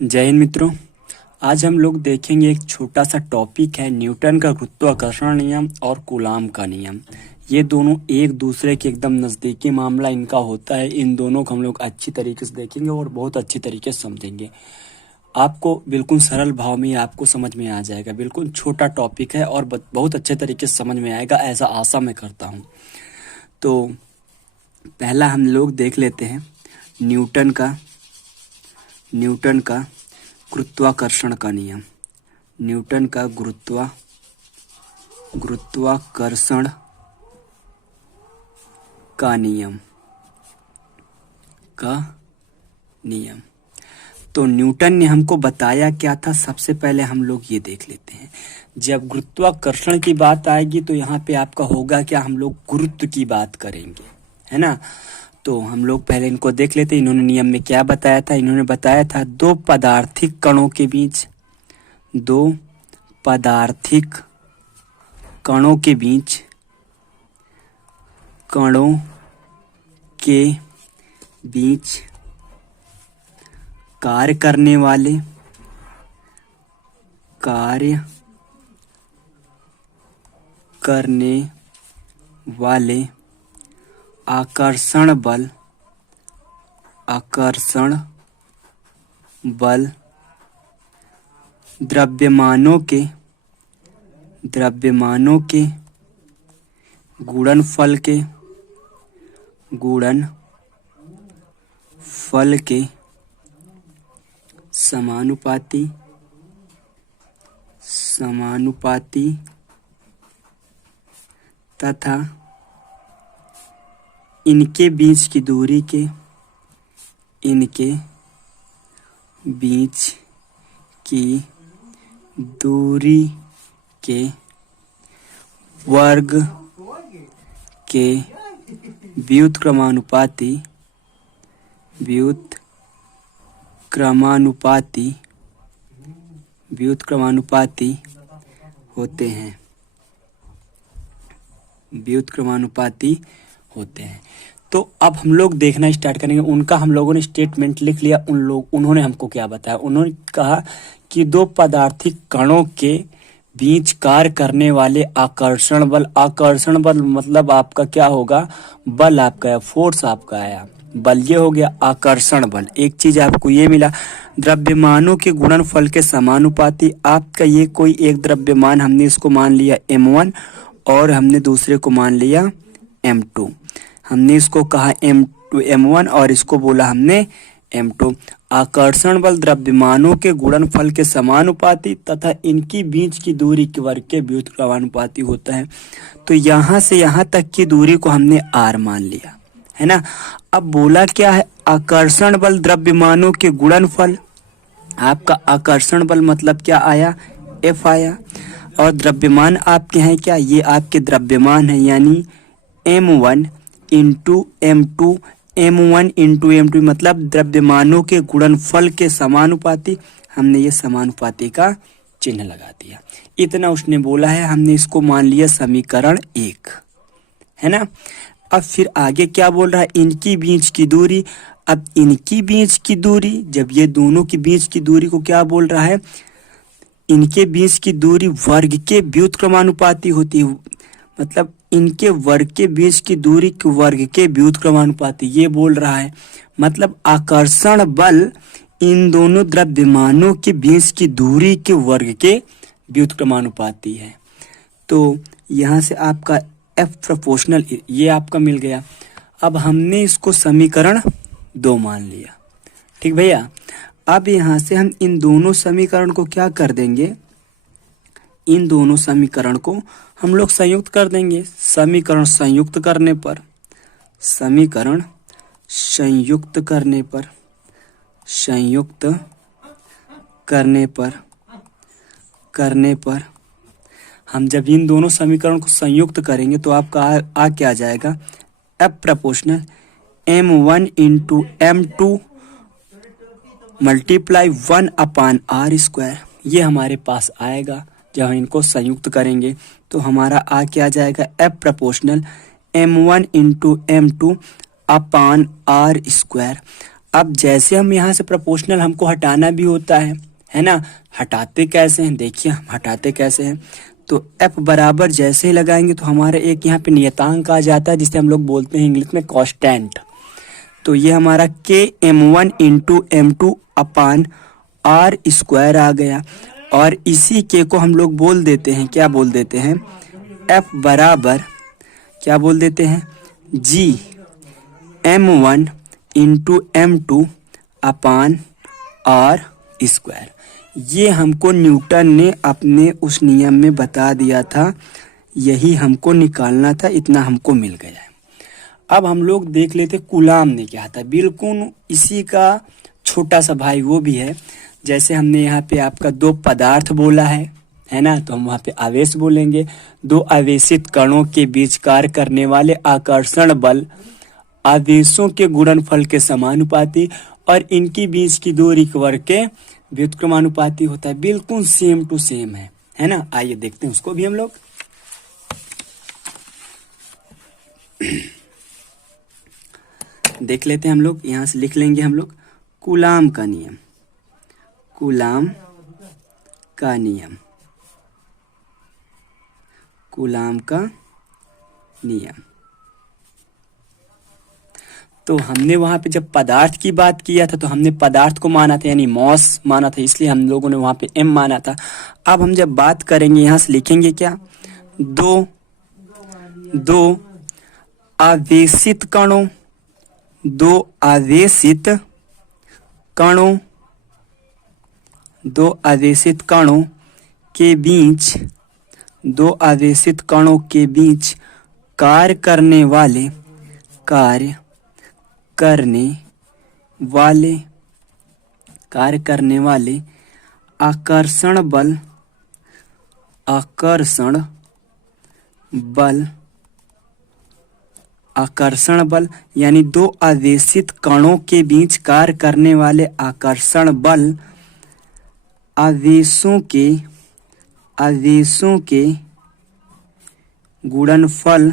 जय हिंद मित्रों। आज हम लोग देखेंगे एक छोटा सा टॉपिक है न्यूटन का गुरुत्वाकर्षण नियम और कूलाम का नियम। ये दोनों एक दूसरे के एकदम नज़दीकी मामला इनका होता है। इन दोनों को हम लोग अच्छी तरीके से देखेंगे और बहुत अच्छी तरीके से समझेंगे। आपको बिल्कुल सरल भाव में आपको समझ में आ जाएगा। बिल्कुल छोटा टॉपिक है और बहुत अच्छे तरीके से समझ में आएगा, ऐसा आशा मैं करता हूँ। तो पहला हम लोग देख लेते हैं न्यूटन का गुरुत्वाकर्षण का नियम। न्यूटन का गुरुत्वाकर्षण का नियम तो न्यूटन ने हमको बताया क्या था, सबसे पहले हम लोग ये देख लेते हैं। जब गुरुत्वाकर्षण की बात आएगी तो यहाँ पे आपका होगा क्या, हम लोग गुरुत्व की बात करेंगे, है ना। तो हम लोग पहले इनको देख लेते हैं। इन्होंने नियम में क्या बताया था, इन्होंने बताया था दो पदार्थिक कणों के बीच कार्य करने वाले आकर्षण बल द्रव्यमानों के गुणनफल के समानुपाती तथा इनके बीच की दूरी के वर्ग के व्युत्क्रमानुपाती होते हैं। तो अब हम लोग देखना स्टार्ट करेंगे। उनका हम लोगों ने स्टेटमेंट लिख लिया। उन्होंने हमको क्या बताया, उन्होंने कहा कि दो पदार्थिक कणों के बीच कार्य करने वाले आकर्षण बल मतलब आपका क्या होगा, बल आपका फोर्स आपका आया, बल ये हो गया आकर्षण बल। एक चीज आपको ये मिला, द्रव्यमानों के गुणनफल के समानुपाती। आपका ये कोई एक द्रव्यमान, हमने इसको मान लिया m1 और हमने दूसरे को मान लिया m2। हमने इसको कहा m1 और इसको बोला हमने m2। आकर्षण बल द्रव्यमानों के गुणनफल के समानुपाती तथा इनकी बीच की दूरी के वर्ग के व्युत्क्रमानुपाती होता है। तो यहाँ से यहाँ तक की दूरी को हमने r मान लिया, है ना। अब बोला क्या है, आकर्षण बल द्रव्यमानों के गुणनफल। आपका आकर्षण बल मतलब क्या आया, F आया, और द्रव्यमान आपके हैं क्या, ये आपके द्रव्यमान है, यानी m1 into m2, m1 into m2 मतलब द्रव्यमानों के गुणनफल के समानुपाती। हमने ये समानुपाती का चिन्ह लगा दिया। इतना उसने बोला है, हमने इसको मान लिया समीकरण 1, है ना। अब फिर आगे क्या बोल रहा है, इनकी बीच की दूरी। अब इनकी बीच की दूरी, जब ये दोनों के बीच की दूरी को क्या बोल रहा है, इनके बीच की दूरी वर्ग के व्युत्क्रमानुपाती होती है। मतलब इनके वर्ग के बीच की दूरी के वर्ग के व्युत्क्रमानुपाती ये बोल रहा है। मतलब आकर्षण बल इन दोनों द्रव्यमानों के बीच की दूरी के वर्ग के व्युत्क्रमानुपाती है। तो यहाँ से आपका F प्रोपोर्शनल ये आपका मिल गया। अब हमने इसको समीकरण 2 मान लिया, ठीक भैया। अब यहाँ से हम इन दोनों समीकरण को क्या कर देंगे, इन दोनों समीकरण को हम लोग संयुक्त कर देंगे। समीकरण संयुक्त करने पर हम जब इन दोनों समीकरण को संयुक्त करेंगे तो आपका आ क्या आ जाएगा, F proportional m1 into m2 multiply 1/r²। ये हमारे पास आएगा। जब हम इनको संयुक्त करेंगे तो हमारा आ क्या जाएगा, F proportional m1 into m2 upon r²। अब जैसे हम यहाँ से प्रोपोर्शनल हमको हटाना भी होता है ना, हटाते कैसे हैं, देखिए हम हटाते कैसे हैं। तो F बराबर जैसे ही लगाएंगे तो हमारे एक यहाँ पे नियतांक आ जाता है जिसे हम लोग बोलते हैं इंग्लिश में कांस्टेंट। तो ये हमारा Km1 इंटू M2 अपान R स्क्वायर आ गया, और इसी के को हम लोग बोल देते हैं, क्या बोल देते हैं, F बराबर क्या बोल देते हैं, Gm1 इंटू M2 अपान R स्क्वायर। ये हमको न्यूटन ने अपने उस नियम में बता दिया था, यही हमको निकालना था, इतना हमको मिल गया है। अब हम लोग देख लेते कूलाम ने क्या था, बिल्कुल इसी का छोटा सा भाई वो भी है। जैसे हमने यहाँ पे आपका दो पदार्थ बोला है ना, तो हम वहाँ पे आवेश बोलेंगे। दो आवेशित कणों के बीच कार्य करने वाले आकर्षण बल आवेशों के गुणनफल के समानुपाती और इनकी बीच की दूरी के वर्ग के व्युत्क्रमानुपाती होता है। बिल्कुल सेम टू सेम है ना। आइए देखते हैं उसको भी हम लोग। देख लेते हैं हम लोग, यहां से लिख लेंगे हम लोग कूलाम का नियम, कूलाम का नियम, कूलाम का नियम। तो हमने वहां पे जब पदार्थ की बात किया था तो हमने पदार्थ को माना था, यानी मॉस माना था, इसलिए हम लोगों ने वहां पे m माना था। अब हम जब बात करेंगे यहां से लिखेंगे क्या, दो आवेशित कणों, दो आवेशित कणों, दो आवेशित कणों के बीच, दो आवेशित कणों के बीच कार्य करने वाले, कार्य करने वाले आकर्षण बल, आकर्षण बल यानी दो आवेशित कणों के बीच कार्य करने वाले आकर्षण बल आवेशों के गुणनफल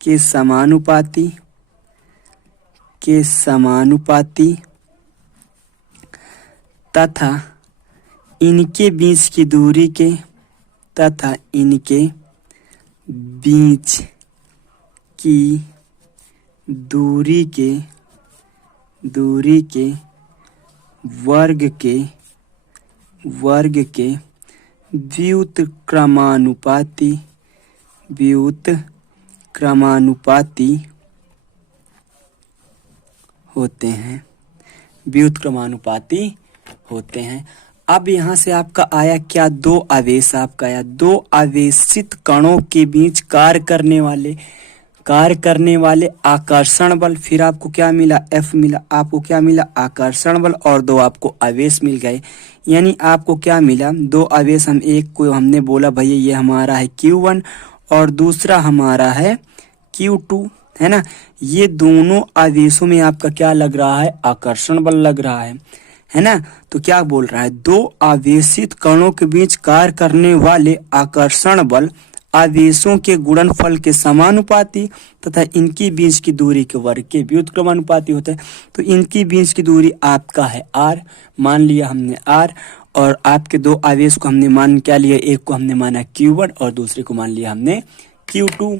के समानुपाती तथा इनके बीच की दूरी के, तथा इनके बीच की दूरी के वर्ग के व्युत्क्रमानुपाती होते हैं। अब यहाँ से आपका आया क्या, दो आवेश आपका आया, दो आवेशित कणों के बीच कार्य करने वाले आकर्षण बल। फिर आपको क्या मिला, F मिला। आपको क्या मिला, आकर्षण बल, और दो आपको आवेश मिल गए। यानी आपको क्या मिला, दो आवेश, हम एक को हमने बोला भैया ये हमारा है Q1 और दूसरा हमारा है Q2, है ना। ये दोनों आवेशों में आपका क्या लग रहा है, आकर्षण बल लग रहा है ना। तो क्या बोल रहा है, दो आवेशित कणों के बीच कार्य करने वाले आकर्षण बल आवेशों के गुणनफल के समानुपाती तथा इनकी बीच की दूरी के वर्ग के व्युत्क्रमानुपाती होता है। तो इनकी बीच की दूरी आपका है r, मान लिया हमने r, और आपके दो आवेश को हमने मान क्या लिया, एक को हमने माना Q1 और दूसरे को मान लिया हमने Q2।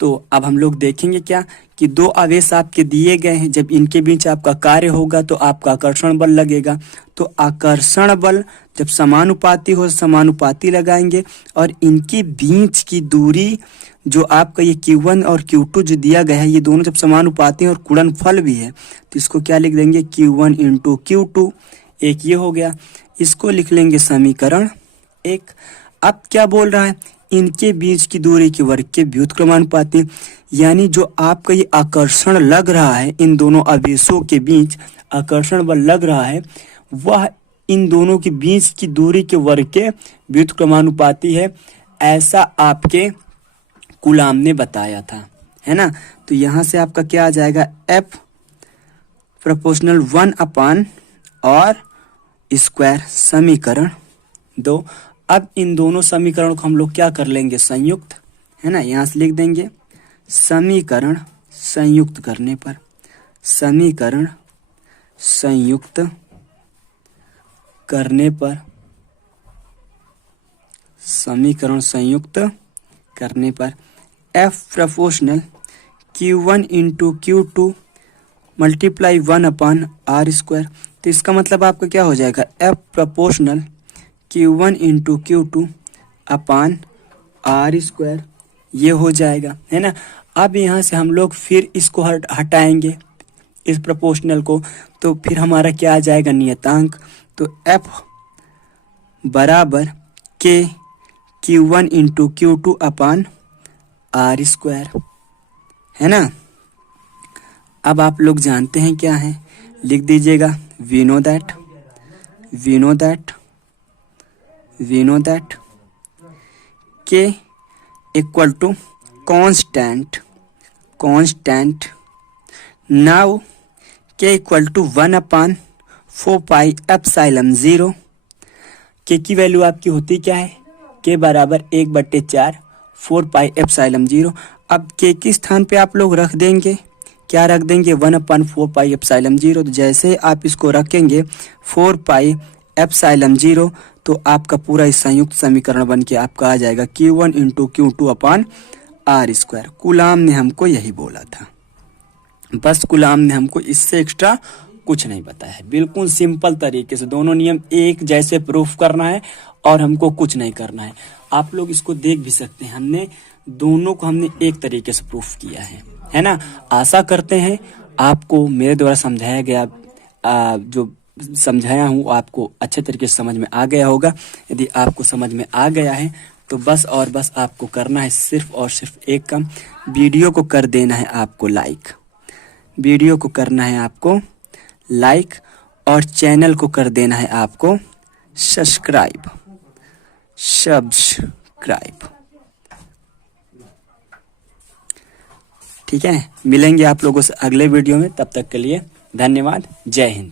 तो अब हम लोग देखेंगे क्या कि दो आवेश आपके दिए गए हैं, जब इनके बीच आपका कार्य होगा तो आपका आकर्षण बल लगेगा। तो आकर्षण बल जब समानुपाती हो, समानुपाती लगाएंगे, और इनके बीच की दूरी जो आपका ये Q1 और Q2 जो दिया गया है, ये दोनों जब समानुपाती और गुणनफल भी है तो इसको क्या लिख देंगे, Q1 इंटू Q2। एक ये हो गया, इसको लिख लेंगे समीकरण 1। अब क्या बोल रहा है, इनके बीच की दूरी के वर्ग के व्युत्क्रमानुपाती, यानी जो आपका ये आकर्षण लग रहा है, इन दोनों आवेशों के बीच आकर्षण बल लग रहा है, वह इन दोनों के बीच की दूरी के वर्ग के व्युत्क्रमानुपाती है, ऐसा आपके कूलाम ने बताया था, है ना। तो यहां से आपका क्या आ जाएगा, F प्रोपोर्शनल 1 अपान और स्क्वायर, समीकरण 2। अब इन दोनों समीकरणों को हम लोग क्या कर लेंगे, संयुक्त, है ना। यहां से लिख देंगे समीकरण संयुक्त करने पर, समीकरण संयुक्त करने पर, समीकरण संयुक्त करने पर F proportional Q1 into Q2 multiply 1/r²। तो इसका मतलब आपका क्या हो जाएगा, F proportional Q1 into Q2 अपान r², ये हो जाएगा, है ना। अब यहाँ से हम लोग फिर इसको हटाएंगे इस प्रोपोर्शनल को, तो फिर हमारा क्या आ जाएगा, नियतांक। तो F बराबर K Q1 इंटू Q2 अपान r², है ना। अब आप लोग जानते हैं क्या है, लिख दीजिएगा। We know that K equal to constant, now K equal to 1/4 pi epsilon 0। K की वैल्यू आपकी होती क्या है, K बराबर 1/4 4 पाई एप्सिलॉन 0। अब K के स्थान पे आप लोग रख देंगे, क्या रख देंगे, 1/4 पाई एप्सिलॉन 0। तो जैसे आप इसको रखेंगे 4 पाई एप्सिलॉन 0, तो आपका पूरा इस संयुक्त समीकरण बन के आपका आ जाएगा Q1 इंटू Q2 अपान r²। कूलाम ने हमको यही बोला था, बस कूलाम ने हमको इससे एक्स्ट्रा कुछ नहीं बताया है। बिल्कुल सिंपल तरीके से दोनों नियम एक जैसे प्रूफ करना है और हमको कुछ नहीं करना है। आप लोग इसको देख भी सकते हैं, हमने दोनों को एक तरीके से प्रूफ किया है ना। आशा करते हैं आपको मेरे द्वारा समझाया गया जो समझाया हूँ आपको अच्छे तरीके से समझ में आ गया होगा। यदि आपको समझ में आ गया है तो बस और बस आपको करना है सिर्फ और सिर्फ एक काम, वीडियो को कर देना है आपको लाइक, वीडियो को करना है आपको लाइक और चैनल को कर देना है आपको सब्सक्राइब। ठीक है, मिलेंगे आप लोगों से अगले वीडियो में, तब तक के लिए धन्यवाद। जय हिंद।